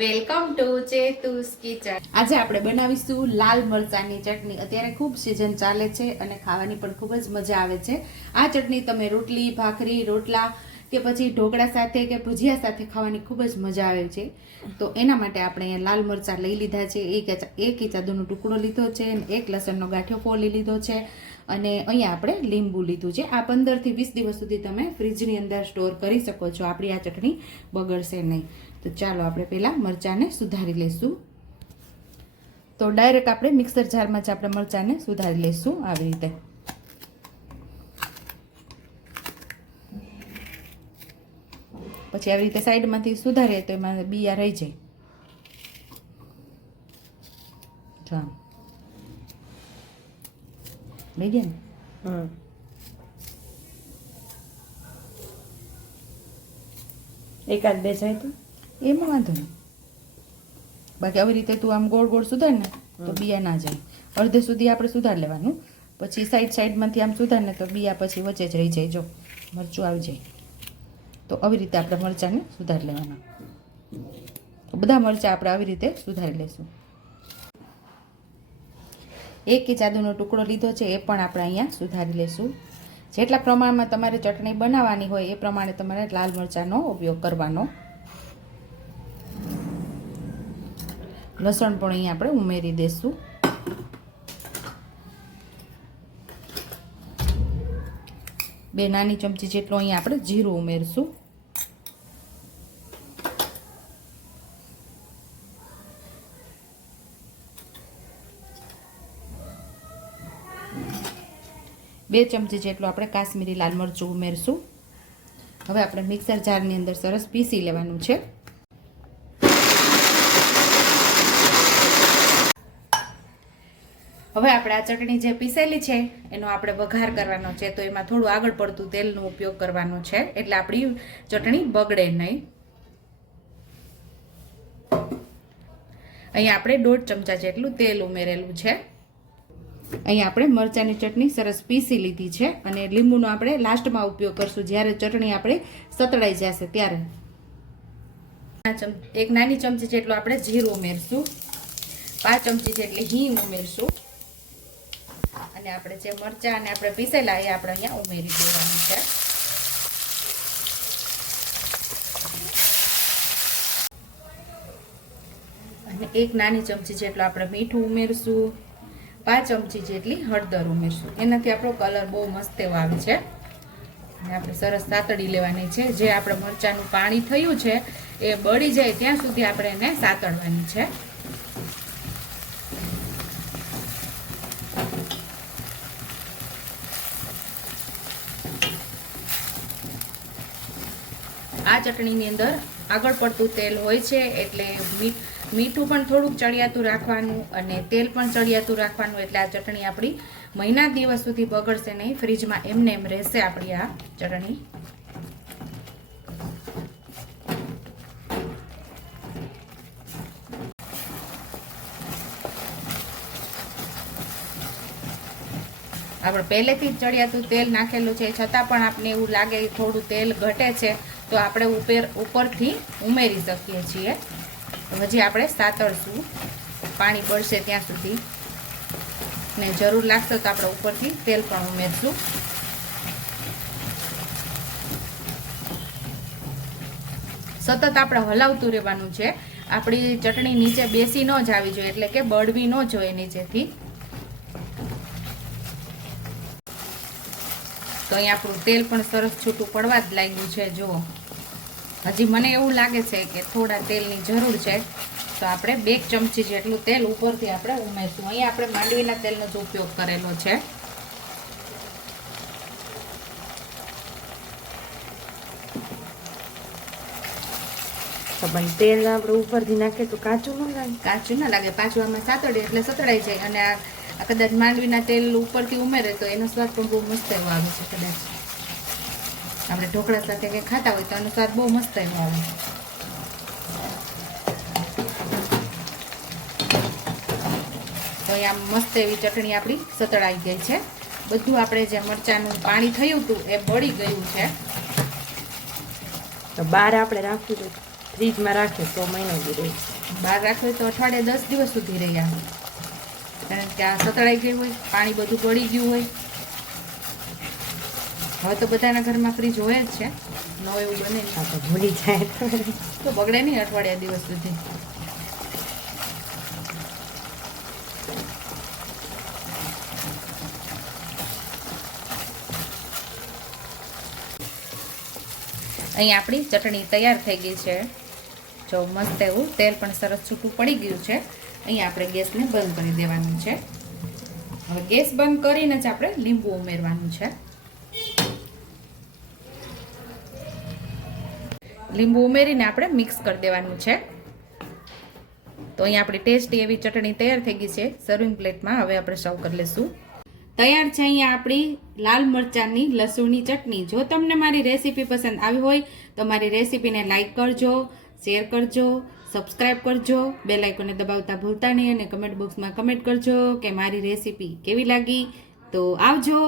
Welcome to ચેતુસ kitchen. આજે આપણે બનાવીશું લાલ મરચાંની ચટણી. અત્યારે ખૂબ સિઝન ચાલે છે અને ખાવાની પણ ખૂબ જ મજા આવે છે. આ ચટણી તમે રોટલી, ભાખરી, રોટલા કે પછી ઢોકળા સાથે કે ભજીયા સાથે ખાવાની ખૂબ જ મજા આવે છે. તો એના માટે આપણે અહીંયા લાલ મરચાં લઈ લીધા છે. એક ઇંચ આદુનો ટુકડો લીધો છે અને એક લસણનો ગાંઠિયો ફોલી લીધો છે અને અહીંયા આપણે લીંબુ લીધું છે. આ 15 થી 20 દિવસ સુધી તમે ફ્રીજની અંદર સ્ટોર કરી શકો છો. આપણી આ ચટણી બગડશે નહીં. તો ચાલો આપણે પહેલાં મરચાંને સુધારી લઈશું. તો ડાયરેક્ટ આપણે મિક્સર જારમાં જ આપણે મરચાંને સુધારી લઈશું આવી રીતે. પછી આવી રીતે સાઈડમાંથી સુધારીએ તો એમાં બિયા રહી જાય. રહી ગયા ને? એકાદ બે જાય તો એમાં વાંધો નહીં. બાકી આવી રીતે તું આમ ગોળ ગોળ સુધાર ને તો બિયા ના જાય. અડધે સુધી આપણે સુધાર લેવાનું. પછી સાઈડમાંથી આમ સુધાર ને તો બિયા પછી વચ્ચે જ રહી જાય. જો મરચું આવી જાય તો આવી રીતે આપણે મરચાંને સુધારી લેવાના. તો બધા મરચાં આપણે આવી રીતે સુધારી લઈશું. એક ઇંચ આદુનો ટુકડો લીધો છે એ પણ આપણે અહીંયા સુધારી લઈશું. જેટલા પ્રમાણમાં તમારે ચટણી બનાવવાની હોય એ પ્રમાણે તમારે લાલ મરચાંનો ઉપયોગ કરવાનો. લસણ પણ અહીંયા આપણે ઉમેરી દઈશું. બે નાની ચમચી જેટલું અહીંયા આપણે જીરું ઉમેરશું. બે ચમચી જેટલું આપણે કાશ્મીરી લાલ મરચું ઉમેરશું. હવે આપણે મિક્સર જારની અંદર સરસ પીસી લેવાનું છે. હવે આપણે આ ચટણી જે પીસેલી છે એનો આપણે વઘાર કરવાનો છે. તો એમાં થોડું આગળ પડતું તેલનો ઉપયોગ કરવાનો છે એટલે આપણી ચટણી બગડે નહીં. અહીંયા આપણે 1.5 ચમચા જેટલું તેલ ઉમેરેલું છે. અહીંયા આપણે મરચાંની ચટણી સરસ પીસી લીધી છે અને લીંબુનો આપણે લાસ્ટમાં ઉપયોગ કરશું જ્યારે ચટણી આપણે સતળાઈ જશે ત્યારે. એક નાની ચમચી જેટલું આપણે જીરું ઉમેરશું. 5 ચમચી જેટલી હિંગ ઉમેરશું અને આપણે જે મરચાં અને આપણે પીસેલા એ આપણે અહીંયા ઉમેરી દેવાનું છે. અને એક નાની ચમચી જેટલું આપણે મીઠું ઉમેરશું. 5 ચમચી જેટલી હળદર ઉમેરશું. એનાથી આપણો કલર બહુ મસ્ત એવો આવે છે અને આપણે સરસ સાતળી લેવાની છે. જે આપણે મરચાંનું પાણી થયું છે એ બળી જાય ત્યાં સુધી આપણે એને સાતળવાની છે. આ ચટણીની અંદર આગળ પડતું તેલ હોય છે એટલે મીઠું પણ થોડુંક ચડિયાતું રાખવાનું અને તેલ પણ ચડિયાતું રાખવાનું. એટલે આ ચટણી આપણી મહિના દિવસ સુધી બગડશે નહીં. ફ્રીજમાં એમને એમ રહેશે આપણી આ ચટણી. આપણે પહેલેથી જ ચડિયાતું તેલ નાખેલું છે છતાં પણ આપણે એવું લાગે થોડું તેલ ઘટે છે તો આપણે ઉપરથી ઉમેરી શકીએ છીએ. હજી આપણે સાતળશું પાણી બળશે ત્યાં સુધી ને જરૂર લાગશે તો આપણે ઉપરથી તેલ પણ ઉમેરશું. સતત આપણે હલાવતું રહેવાનું છે. આપણી ચટણી નીચે બેસી ન જ આવી જોઈએ એટલે કે બળવી ન જોઈએ નીચેથી. તો અહીંયા આપણું તેલ પણ સરસ છૂટું પડવા જ લાગ્યું છે. જુઓ હજી મને એવું લાગે છે કે થોડા તેલની જરૂર છે તો આપણે 2 ચમચી જેટલું તેલ ઉપરથી આપણે ઉમેરશું. અહીંયા આપણે માંડવીના તેલનો જ ઉપયોગ કરેલો છે. તો પણ તેલ આપણે ઉપરથી નાખીએ તો કાચું ન લાગે? કાચું ના લાગે. પાછું આમાં સાતળીએ એટલે સતળાઈ જાય અને આ કદાચ માંડવીના તેલ ઉપરથી ઉમેરે તો એનો સ્વાદ પણ બહુ મસ્ત એવો આવે છે. કદાચ આપણે ઢોકળા સાથે કંઈ ખાતા હોય તો એનો સ્વાદ બહુ મસ્ત એવો આવે. તો અહીંયા મસ્ત એવી ચટણી આપણી સતળાઈ ગઈ છે. બધું આપણે જે મરચાંનું પાણી થયું હતું એ બળી ગયું છે. તો બહાર આપણે રાખવું જોઈએ. ફ્રીજમાં રાખે તો મહિનો દી રહે. બહાર રાખો તો અઠવાડિયે 10 દિવસ સુધી રહ્યા, કારણ કે આ સતળાઈ ગઈ હોય, પાણી બધું ગળી ગયું હોય. હવે તો બધાના ઘરમાં ફ્રીજ હોય જ છે, ન હોય એવું બને નહીં. આ તો ભૂલી જાય તો બગડે નહીં અઠવાડિયા દિવસ સુધી. અહીં આપણી ચટણી તૈયાર થઈ ગઈ છે. જો મસ્ત એવું તેલ પણ સરસ છૂટું પડી ગયું છે. અહીં આપણે ગેસને બંધ કરી દેવાનું છે. હવે ગેસ બંધ કરીને જ આપણે લીંબુ ઉમેરવાનું છે. લીંબુ ઉમેરીને આપણે મિક્સ કરી દેવાનું છે. તો અહીં આપણી ટેસ્ટી એવી ચટણી તૈયાર થઈ ગઈ છે. સર્વિંગ પ્લેટમાં હવે આપણે સર્વ કરી લઈશું. તૈયાર છે અહીંયા આપણી લાલ મરચાંની લસણની ચટણી. જો તમને મારી રેસીપી પસંદ આવી હોય તો મારી રેસીપીને લાઈક કરજો, શેર કરજો, સબસ્ક્રાઈબ કરજો, બેલ આઇકોનને દબાવતા ભૂલતા નહીં અને કમેન્ટ બોક્સમાં કમેન્ટ કરજો કે મારી રેસીપી કેવી લાગી. તો આવજો.